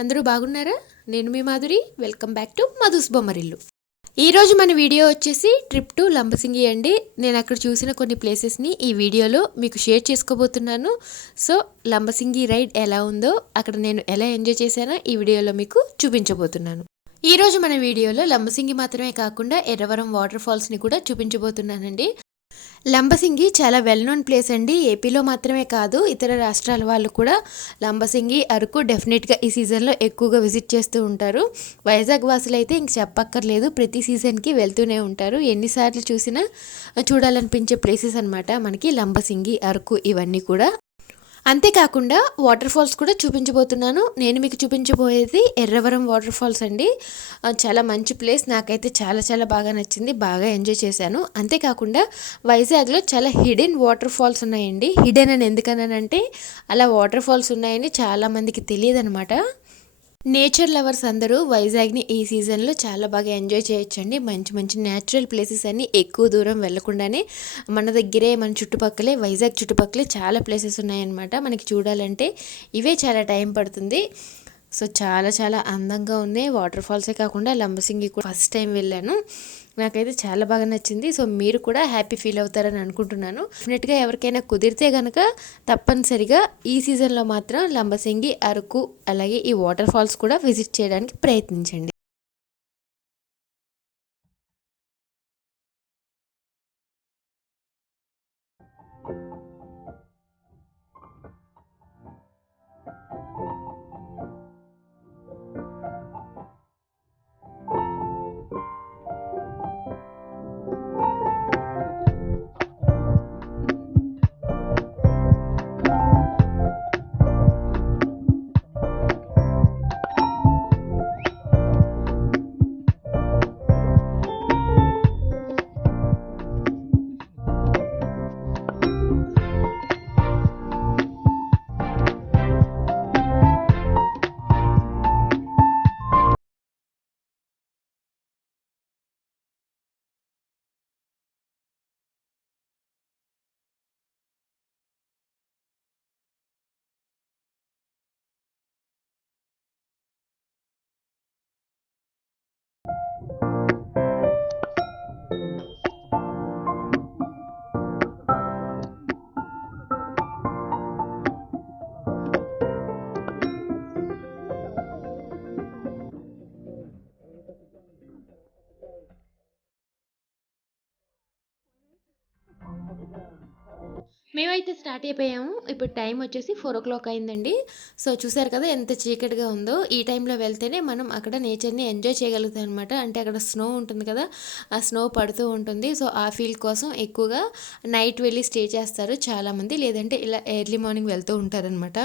అందరూ బాగున్నారా? నేను మీ Madhuri. Welcome back to Madhu's Bommarillu. ఈరోజు మన వీడియో వచ్చేసి ట్రిప్ టు లంబసింగి అండి. నేను అక్కడ చూసిన కొన్ని ప్లేసెస్ని ఈ వీడియోలో మీకు షేర్ చేసుకోబోతున్నాను. సో లంబసింగి రైడ్ ఎలా ఉందో, అక్కడ నేను ఎలా ఎంజాయ్ చేశానో ఈ వీడియోలో మీకు చూపించబోతున్నాను. ఈరోజు మన వీడియోలో లంబసింగి మాత్రమే కాకుండా ఎర్రవరం వాటర్ ఫాల్స్ని కూడా చూపించబోతున్నానండి. లంబసింగి చాలా వెల్ నోన్ ప్లేస్ అండి. ఏపీలో మాత్రమే కాదు, ఇతర రాష్ట్రాల వాళ్ళు కూడా లంబసింగి, అరకు డెఫినెట్గా ఈ సీజన్లో ఎక్కువగా విజిట్ చేస్తూ ఉంటారు. వైజాగ్ వాసులు అయితే ఇంక చెప్పక్కర్లేదు, ప్రతి సీజన్కి వెళ్తూనే ఉంటారు. ఎన్నిసార్లు చూసినా చూడాలనిపించే ప్లేసెస్ అనమాట మనకి లంబసింగి, అరకు ఇవన్నీ కూడా. అంతేకాకుండా వాటర్ ఫాల్స్ కూడా చూపించబోతున్నాను. నేను మీకు చూపించబోయేది ఎర్రవరం వాటర్ ఫాల్స్ అండి. చాలా మంచి ప్లేస్, నాకైతే చాలా చాలా బాగా నచ్చింది, బాగా ఎంజాయ్ చేశాను. అంతేకాకుండా వైజాగ్లో చాలా హిడెన్ వాటర్ ఫాల్స్ ఉన్నాయండి. హిడెన్ అని ఎందుకన్నానంటే అలా వాటర్ ఫాల్స్ ఉన్నాయని చాలామందికి తెలియదు అనమాట. నేచర్ లవర్స్ అందరూ వైజాగ్ని ఈ సీజన్లో చాలా బాగా ఎంజాయ్ చేయొచ్చండి. మంచి మంచి న్యాచురల్ ప్లేసెస్ అన్నీ ఎక్కువ దూరం వెళ్ళకుండానే మన దగ్గరే, మన చుట్టుపక్కలే, వైజాగ్ చుట్టుపక్కలే చాలా ప్లేసెస్ ఉన్నాయన్నమాట. మనకి చూడాలంటే ఇవే చాలా టైం పడుతుంది. సో చాలా చాలా అందంగా ఉన్నాయి. వాటర్ ఫాల్సే కాకుండా లంబసింగి కూడా ఫస్ట్ టైం వెళ్ళాను, నాకైతే చాలా బాగా నచ్చింది. సో మీరు కూడా హ్యాపీ ఫీల్ అవుతారని అనుకుంటున్నాను. డెఫినెట్గా ఎవరికైనా కుదిరితే కనుక తప్పనిసరిగా ఈ సీజన్లో మాత్రం లంబసింగి, అరకు అలాగే ఈ వాటర్ ఫాల్స్ కూడా విజిట్ చేయడానికి ప్రయత్నించండి. మేమైతే స్టార్ట్ అయిపోయాము. ఇప్పుడు టైం వచ్చేసి 4 o'clock అయిందండి. సో చూసారు కదా ఎంత చీకటిగా ఉందో. ఈ టైంలో వెళ్తేనే మనం అక్కడ నేచర్ని ఎంజాయ్ చేయగలుగుతాం అనమాట. అంటే అక్కడ స్నో ఉంటుంది కదా, ఆ స్నో పడుతూ ఉంటుంది. సో ఆ ఫీల్ కోసం ఎక్కువగా నైట్ వెళ్ళి స్టే చేస్తారు చాలామంది, లేదంటే ఇలా ఎర్లీ మార్నింగ్ వెళ్తూ ఉంటారనమాట.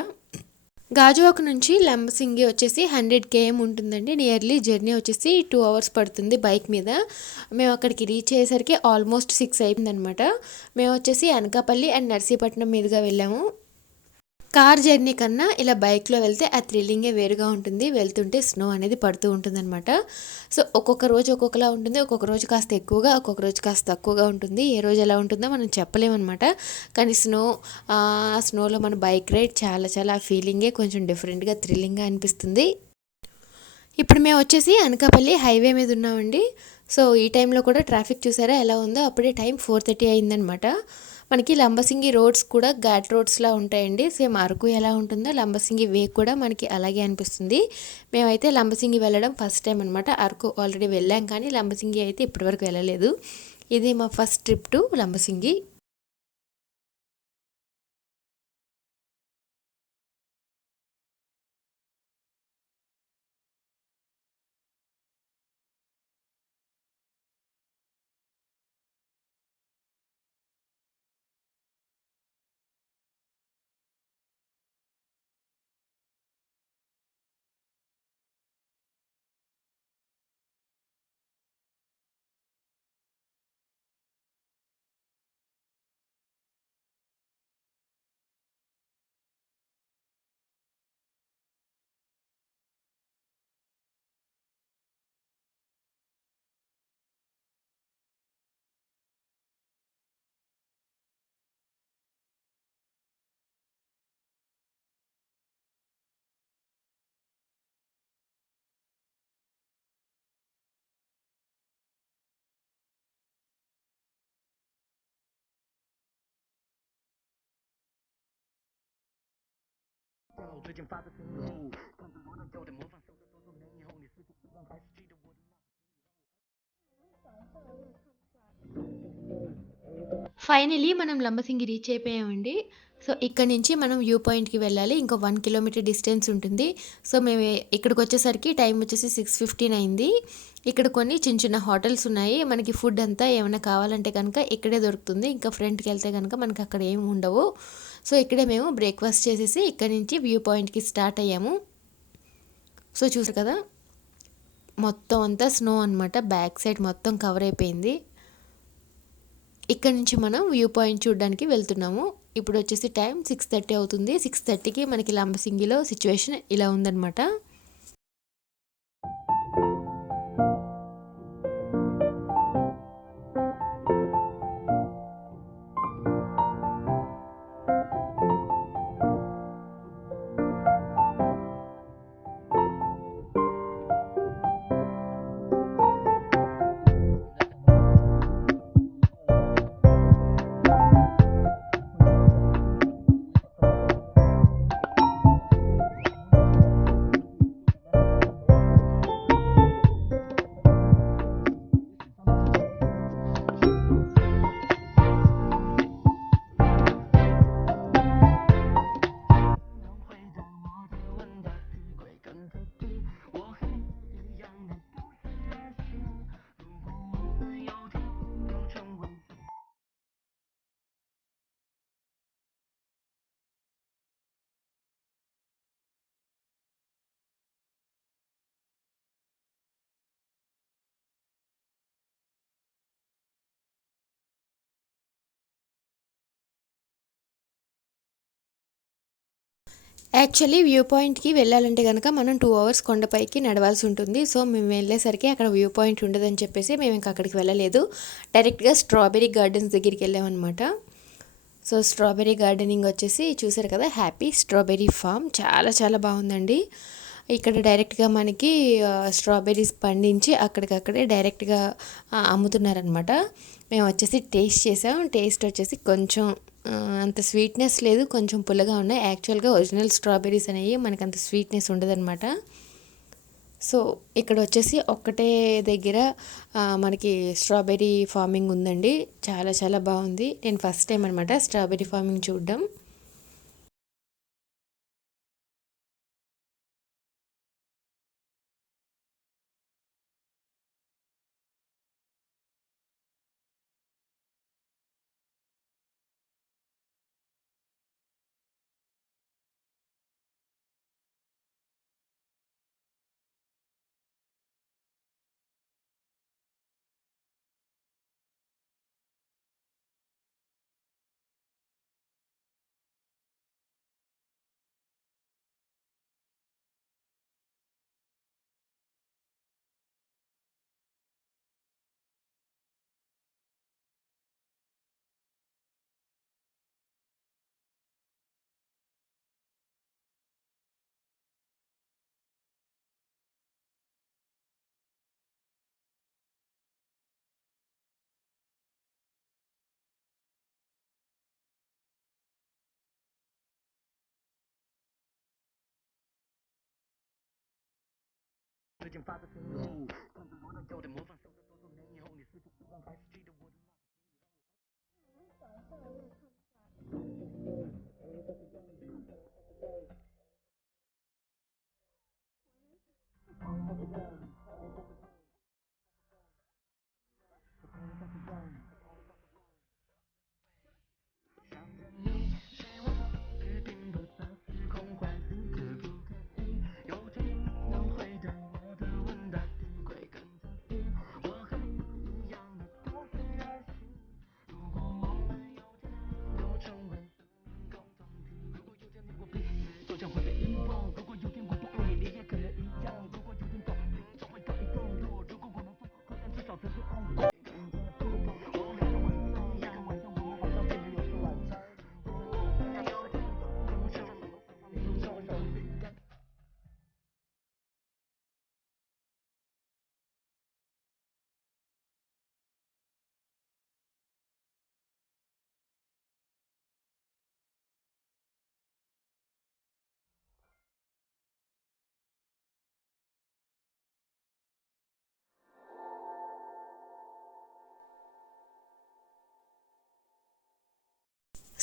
గాజువాక నుంచి లంబసింగి వచ్చేసి 100 km ఉంటుందండి. నియర్లీ జర్నీ వచ్చేసి 2 hours పడుతుంది బైక్ మీద. మేము అక్కడికి రీచ్ అయ్యేసరికి ఆల్మోస్ట్ 6 అయిపోయిందనమాట. మేము వచ్చేసి అనకాపల్లి అండ్ నర్సీపట్నం మీదుగా వెళ్ళాము. కార్ జర్నీ కన్నా ఇలా బైక్లో వెళ్తే ఆ థ్రిల్లింగే వేరుగా ఉంటుంది. వెళ్తుంటే స్నో అనేది పడుతూ ఉంటుందన్నమాట. సో ఒక్కొక్క రోజు ఒక్కొక్కలా ఉంటుంది. ఒక్కొక్క రోజు కాస్త ఎక్కువగా, ఒక్కొక్క రోజు కాస్త తక్కువగా ఉంటుంది. ఏ రోజు ఎలా ఉంటుందో మనం చెప్పలేమన్నమాట. కానీ స్నోలో మన బైక్ రైడ్ చాలా చాలా ఆ ఫీలింగే కొంచెం డిఫరెంట్గా, థ్రిల్లింగ్గా అనిపిస్తుంది. ఇప్పుడు మేము వచ్చేసి అనకాపల్లి హైవే మీద ఉన్నామండి. సో ఈ టైంలో కూడా ట్రాఫిక్ చూసారా ఎలా ఉందో. అప్పుడే టైం 4:30 అయిందనమాట. మనకి లంబసింగి రోడ్స్ కూడా ఘాట్ రోడ్స్లా ఉంటాయండి. సేమ్ అరకు ఎలా ఉంటుందో లంబసింగి వే కూడా మనకి అలాగే అనిపిస్తుంది. మేమైతే లంబసింగి వెళ్ళడం ఫస్ట్ టైం అనమాట. అరకు ఆల్రెడీ వెళ్ళాం, కానీ లంబసింగి అయితే ఇప్పటివరకు వెళ్ళలేదు. ఇది మా first trip to Lambasingi. Finally మనం లంబసింగి రీచ్ అయిపోయామండి. సో ఇక్కడ నుంచి మనం వ్యూ పాయింట్కి వెళ్ళాలి. ఇంకో 1 కిలోమీటర్ డిస్టెన్స్ ఉంటుంది. సో మేము ఇక్కడికి వచ్చేసరికి టైం వచ్చేసి 6:15 అయింది. ఇక్కడ కొన్ని చిన్న చిన్న హోటల్స్ ఉన్నాయి. మనకి ఫుడ్ అంతా ఏమైనా కావాలంటే కనుక ఇక్కడే దొరుకుతుంది. ఇంకా ఫ్రంట్కి వెళ్తే కనుక మనకి అక్కడ ఏమి ఉండవు. సో ఇక్కడే మేము బ్రేక్ఫాస్ట్ చేసేసి ఇక్కడ నుంచి వ్యూ పాయింట్కి స్టార్ట్ అయ్యాము. సో చూసారు కదా, మొత్తం అంతా స్నో అనమాట. బ్యాక్ సైడ్ మొత్తం కవర్ అయిపోయింది. ఇక్కడ నుంచి మనం వ్యూ పాయింట్ చూడడానికి వెళ్తున్నాము. ఇప్పుడు వచ్చేసి టైం 6:30 అవుతుంది. 6:30కి మనకి లంబసింగిలో సిచ్యువేషన్ ఇలా ఉందన్నమాట. యాక్చువల్లీ వ్యూ పాయింట్కి వెళ్ళాలంటే కనుక మనం 2 అవర్స్ కొండపైకి నడవాల్సి ఉంటుంది. సో మేము వెళ్ళేసరికి అక్కడ వ్యూ పాయింట్ ఉండదని చెప్పేసి మేము ఇంకా అక్కడికి వెళ్ళలేదు. డైరెక్ట్గా స్ట్రాబెరీ గార్డెన్స్ దగ్గరికి వెళ్ళామన్నమాట. సో స్ట్రాబెరీ గార్డెనింగ్ వచ్చేసి చూసారు కదా, హ్యాపీ స్ట్రాబెరీ ఫామ్ చాలా చాలా బాగుందండి. ఇక్కడ డైరెక్ట్గా మనకి స్ట్రాబెర్రీస్ పండించి అక్కడికక్కడే డైరెక్ట్గా అమ్ముతున్నారనమాట. మేము వచ్చేసి టేస్ట్ చేసాం. టేస్ట్ వచ్చేసి కొంచెం అంత స్వీట్నెస్ లేదు, కొంచెం పుల్లగా ఉన్నాయి. యాక్చువల్గా ఒరిజినల్ స్ట్రాబెర్రీస్ అనేవి మనకు అంత స్వీట్నెస్ ఉండదన్నమాట. సో ఇక్కడ వచ్చేసి ఒక్కటే దగ్గర మనకి స్ట్రాబెర్రీ ఫార్మింగ్ ఉందండి. చాలా చాలా బాగుంది. నేను ఫస్ట్ టైం అనమాట స్ట్రాబెర్రీ ఫార్మింగ్ చూడడం.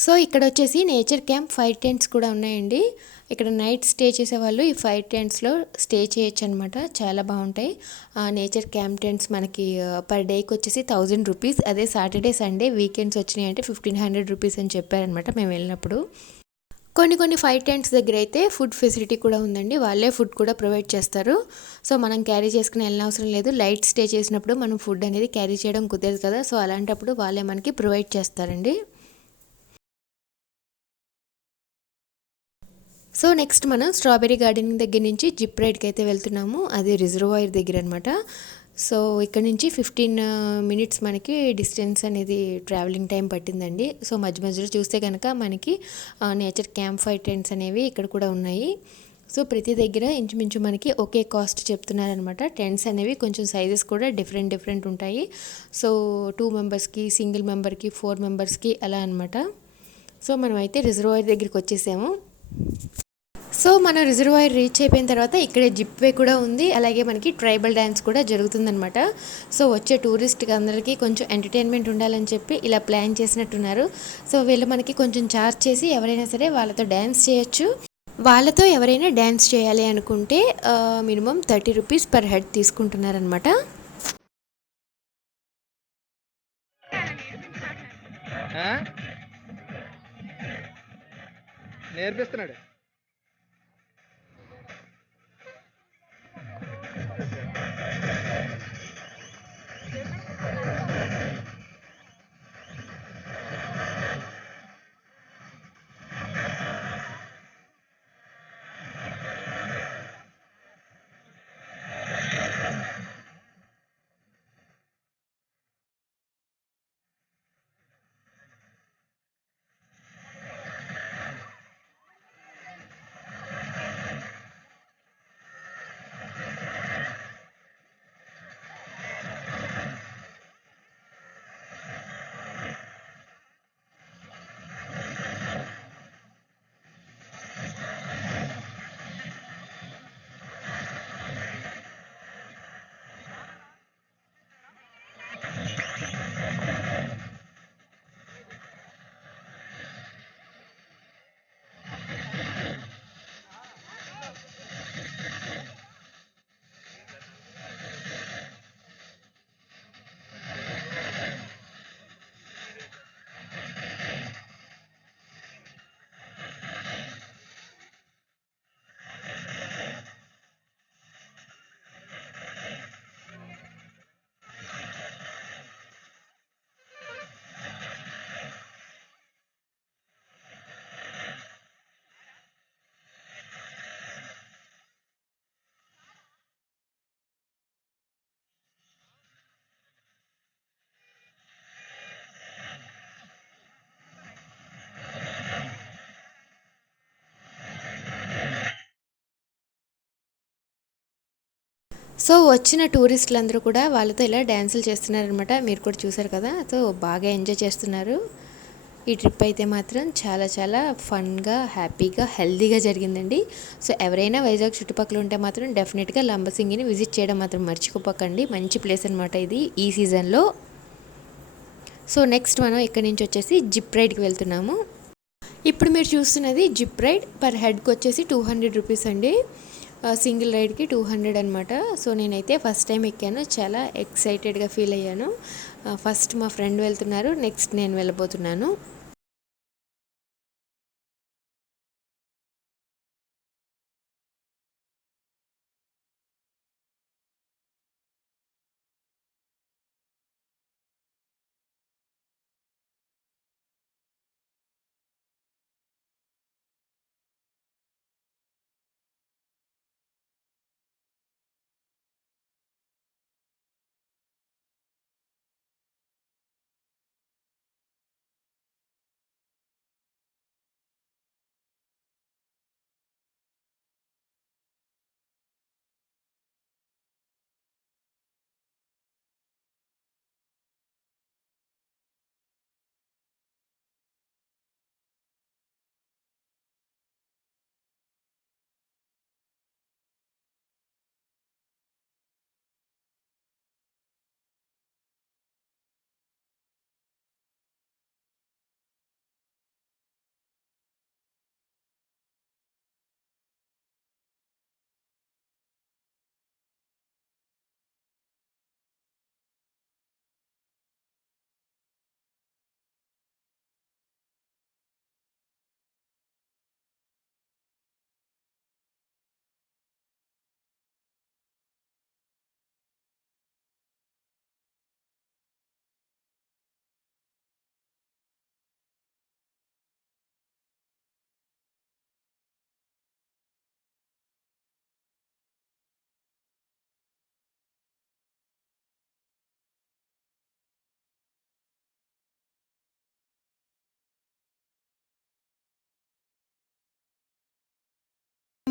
సో ఇక్కడ వచ్చేసి నేచర్ క్యాంప్ ఫైర్ టెంట్స్ కూడా ఉన్నాయండి. ఇక్కడ నైట్ స్టే చేసేవాళ్ళు ఈ ఫైర్ టెంట్స్లో స్టే చేయొచ్చు అనమాట. చాలా బాగుంటాయి. నేచర్ క్యాంప్ టెంట్స్ మనకి పర్ డేకి వచ్చేసి 1000 రూపీస్. అదే సాటర్డే సండే వీకెండ్స్ వచ్చినాయి అంటే 1500 రూపీస్ అని చెప్పారనమాట మేము వెళ్ళినప్పుడు. కొన్ని ఫైర్ టెంట్స్ దగ్గర అయితే ఫుడ్ ఫెసిలిటీ కూడా ఉందండి. వాళ్ళే ఫుడ్ కూడా ప్రొవైడ్ చేస్తారు. సో మనం క్యారీ చేసుకుని వెళ్ళిన అవసరం లేదు. లైట్ స్టే చేసినప్పుడు మనం ఫుడ్ అనేది క్యారీ చేయడం కుదరదు కదా. సో అలాంటప్పుడు వాళ్ళే మనకి ప్రొవైడ్ చేస్తారండి. సో నెక్స్ట్ మనం స్ట్రాబెర్రీ గార్డెనింగ్ దగ్గర నుంచి జిప్ రైడ్కి అయితే వెళ్తున్నాము. అది రిజర్వాయర్ దగ్గర అనమాట. సో ఇక్కడ నుంచి 15 మినిట్స్ మనకి డిస్టెన్స్ అనేది ట్రావెలింగ్ టైం పట్టిందండి. సో మధ్య మధ్యలో చూస్తే కనుక మనకి నేచర్ క్యాంప్ ఫైర్ టెంట్స్ అనేవి ఇక్కడ కూడా ఉన్నాయి. సో ప్రతి దగ్గర ఇంచుమించు మనకి ఒకే కాస్ట్ చెప్తున్నారనమాట. టెంట్స్ అనేవి కొంచెం సైజెస్ కూడా డిఫరెంట్ ఉంటాయి. సో 2 మెంబర్స్కి, సింగిల్ మెంబర్కి, 4 మెంబర్స్కి అలా అనమాట. సో మనం అయితే రిజర్వాయర్ దగ్గరికి వచ్చేసాము. సో మనం రిజర్వాయర్ రీచ్ అయిపోయిన తర్వాత ఇక్కడే జిప్ వే కూడా ఉంది. అలాగే మనకి ట్రైబల్ డ్యాన్స్ కూడా జరుగుతుందనమాట. సో వచ్చే టూరిస్ట్కి అందరికీ కొంచెం ఎంటర్టైన్మెంట్ ఉండాలని చెప్పి ఇలా ప్లాన్ చేసినట్టున్నారు. సో వీళ్ళు మనకి కొంచెం ఛార్జ్ చేసి ఎవరైనా సరే వాళ్ళతో డ్యాన్స్ చేయొచ్చు. వాళ్ళతో ఎవరైనా డ్యాన్స్ చేయాలి అనుకుంటే మినిమం 30 రూపీస్ పర్ హెడ్ తీసుకుంటున్నారనమాట. నేర్పిస్తున్నాడు. సో వచ్చిన టూరిస్టులందరూ కూడా వాళ్ళతో ఇలా డ్యాన్సులు చేస్తున్నారనమాట. మీరు కూడా చూసారు కదా. సో బాగా ఎంజాయ్ చేస్తున్నారు. ఈ ట్రిప్ అయితే మాత్రం చాలా ఫన్గా, హ్యాపీగా, హెల్తీగా జరిగిందండి. సో ఎవరైనా వైజాగ్ చుట్టుపక్కల ఉంటే మాత్రం డెఫినెట్గా లంబసింగిని విజిట్ చేయడం మాత్రం మర్చిపోకండి. మంచి ప్లేస్ అనమాట ఇది ఈ సీజన్లో. సో నెక్స్ట్ మనం ఇక్కడ నుంచి వచ్చేసి జిప్ రైడ్కి వెళ్తున్నాము. ఇప్పుడు మీరు చూస్తున్నది జిప్ రైడ్. పర్ హెడ్కి వచ్చేసి 200 రూపీస్ అండి. సింగిల్ రైడ్కి 200 అనమాట. సో నేనైతే ఫస్ట్ టైం ఎక్కాను. చాలా ఎక్సైటెడ్గా ఫీల్ అయ్యాను. ఫస్ట్ మా ఫ్రెండ్ వెళ్తున్నారు, నెక్స్ట్ నేను వెళ్ళబోతున్నాను.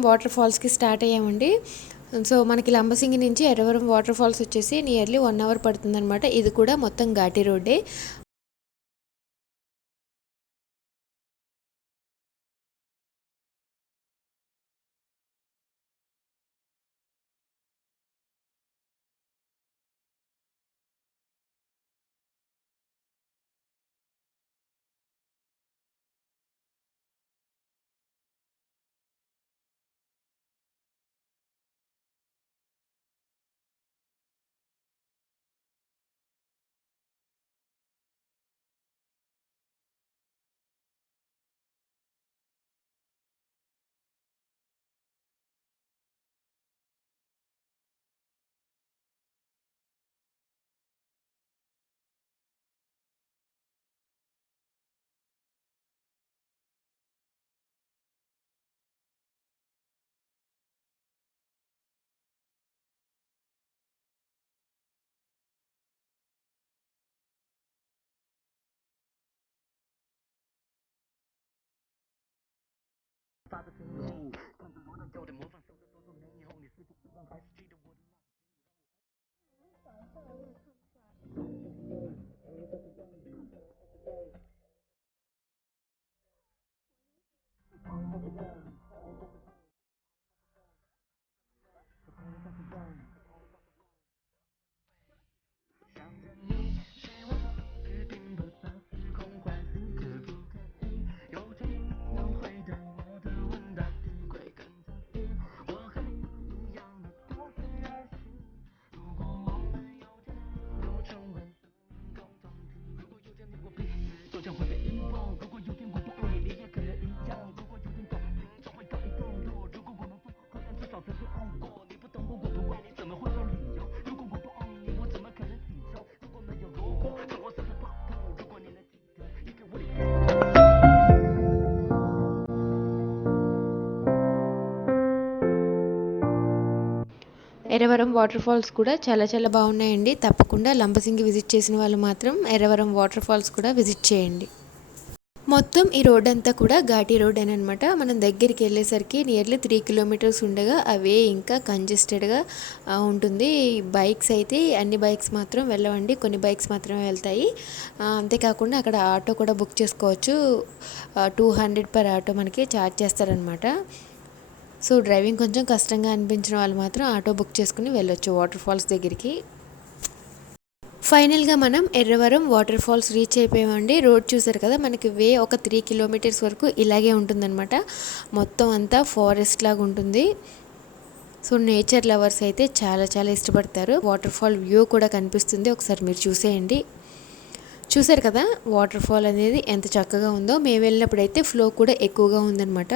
వాటర్ ఫాల్స్కి స్టార్ట్ అయ్యామండి. సో మనకి లంబసింగి నుంచి ఎర్రవరం వాటర్ ఫాల్స్ వచ్చేసి నియర్లీ 1 అవర్ పడుతుందన్నమాట. ఇది కూడా మొత్తం ఘాటీ రోడ్డే. ఎర్రవరం వాటర్ ఫాల్స్ కూడా చాలా చాలా బాగున్నాయండి. తప్పకుండా లంబసింగి విజిట్ చేసిన వాళ్ళు మాత్రం ఎర్రవరం వాటర్ ఫాల్స్ కూడా విజిట్ చేయండి. మొత్తం ఈ రోడ్ అంతా కూడా ఘాటీ రోడ్ అని అనమాట. మనం దగ్గరికి వెళ్ళేసరికి నియర్లీ 3 కిలోమీటర్స్ ఉండగా అవే ఇంకా కంజెస్టెడ్గా ఉంటుంది. బైక్స్ అయితే అన్ని బైక్స్ మాత్రం వెళ్ళవండి, కొన్ని బైక్స్ మాత్రమే వెళ్తాయి. అంతేకాకుండా అక్కడ ఆటో కూడా బుక్ చేసుకోవచ్చు. 200 పర్ ఆటో మనకి ఛార్జ్ చేస్తారనమాట. సో డ్రైవింగ్ కొంచెం కష్టంగా అనిపించిన వాళ్ళు మాత్రం ఆటో బుక్ చేసుకుని వెళ్ళొచ్చు వాటర్ ఫాల్స్ దగ్గరికి. ఫైనల్గా మనం ఎర్రవరం వాటర్ ఫాల్స్ రీచ్ అయిపోయామండి. రోడ్ చూసారు కదా, మనకి వే ఒక 3 కిలోమీటర్స్ వరకు ఇలాగే ఉంటుందన్నమాట. మొత్తం అంతా ఫారెస్ట్ లాగా ఉంటుంది. సో నేచర్ లవర్స్ అయితే చాలా చాలా ఇష్టపడతారు. వాటర్ ఫాల్ వ్యూ కూడా కనిపిస్తుంది, ఒకసారి మీరు చూసేయండి. చూసారు కదా వాటర్ ఫాల్ అనేది ఎంత చక్కగా ఉందో. మేము వెళ్ళినప్పుడు అయితే ఫ్లో కూడా ఎక్కువగా ఉందన్నమాట.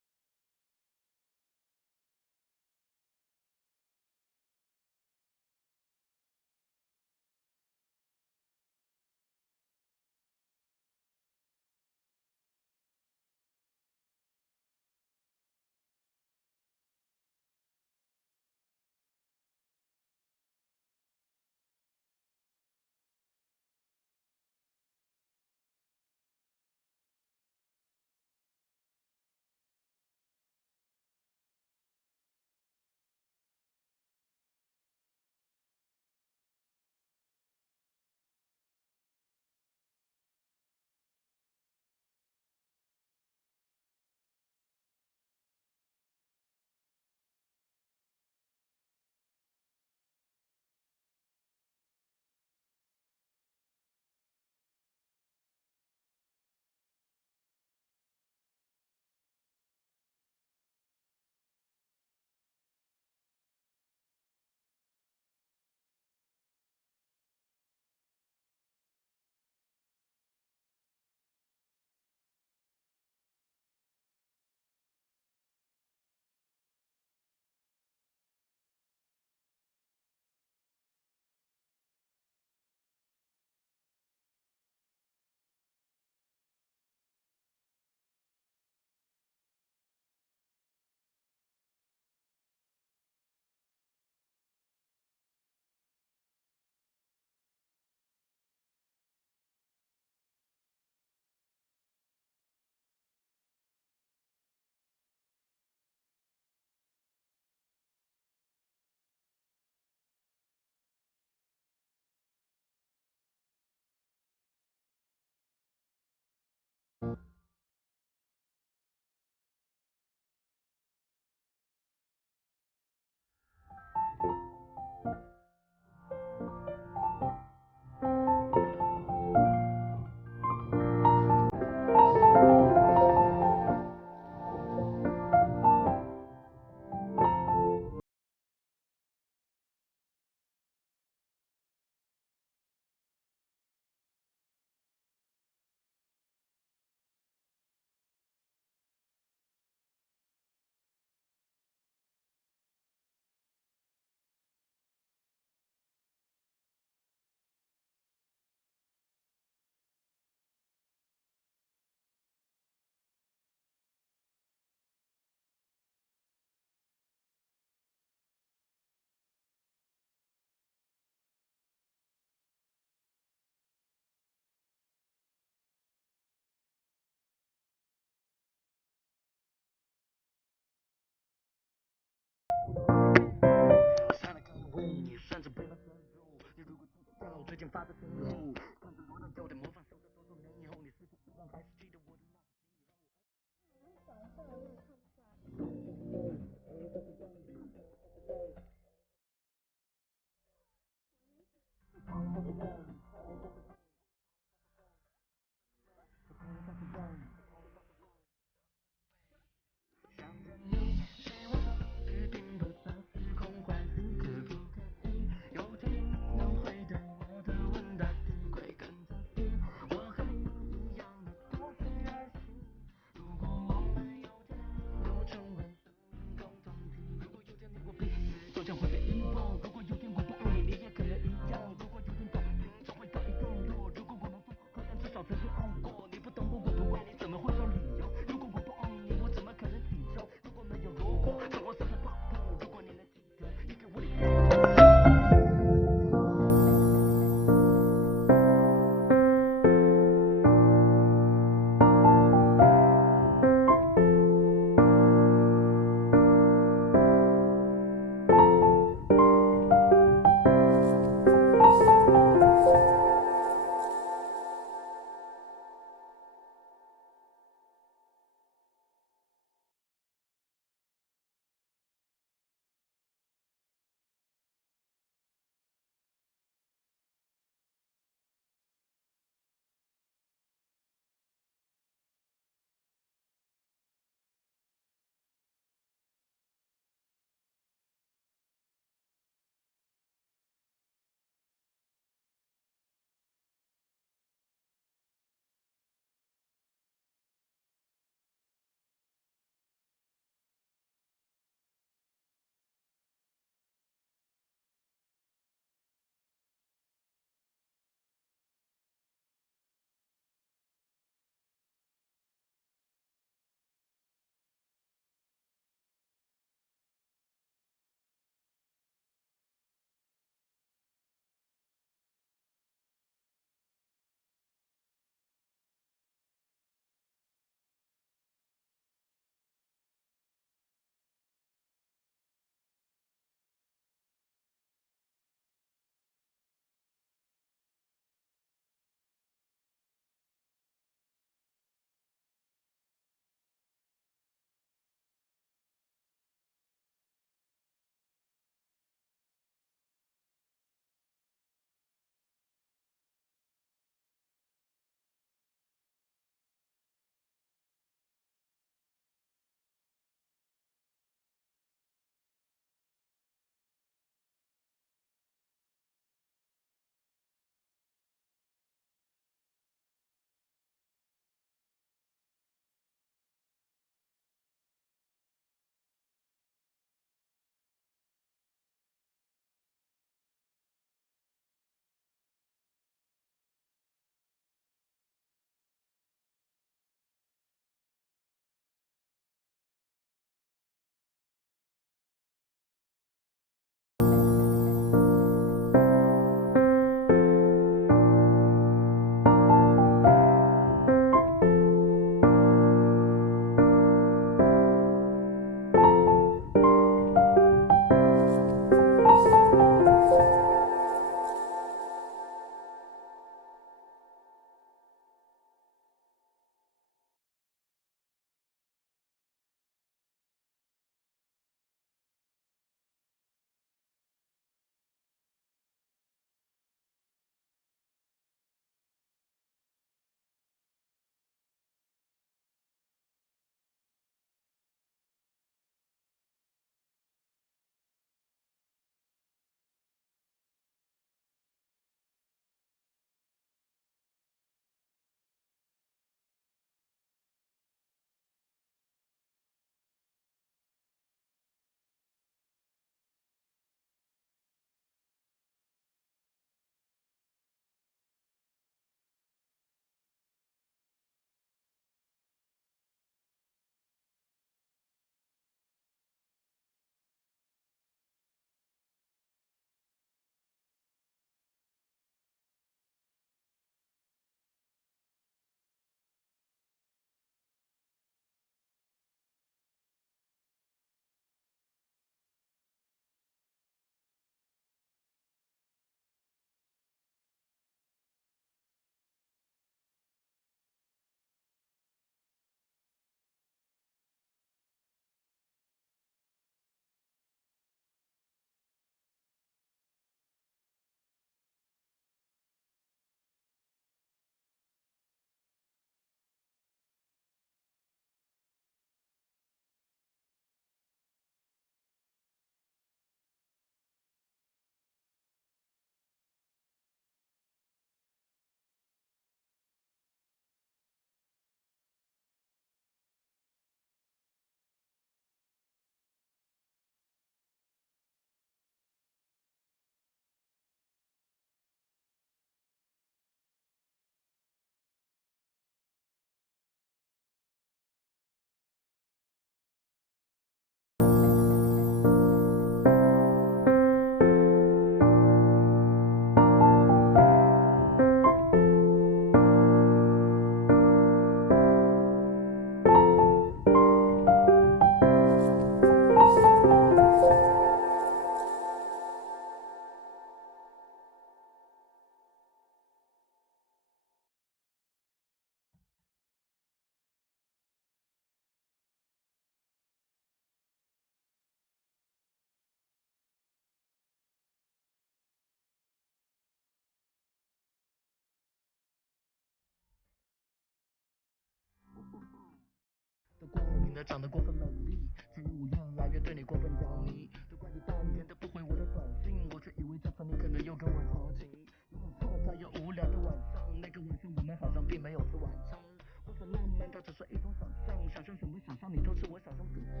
变得长得过分美丽，至于我越来越对你过分着迷，都怪你半天都不回我的短信，我却以为这次你可能又跟我调情。有很错在又无聊的晚上，那个晚上我们好像并没有吃晚餐，或者浪漫它只是一种想象，想象什么想象你都是我想象对象。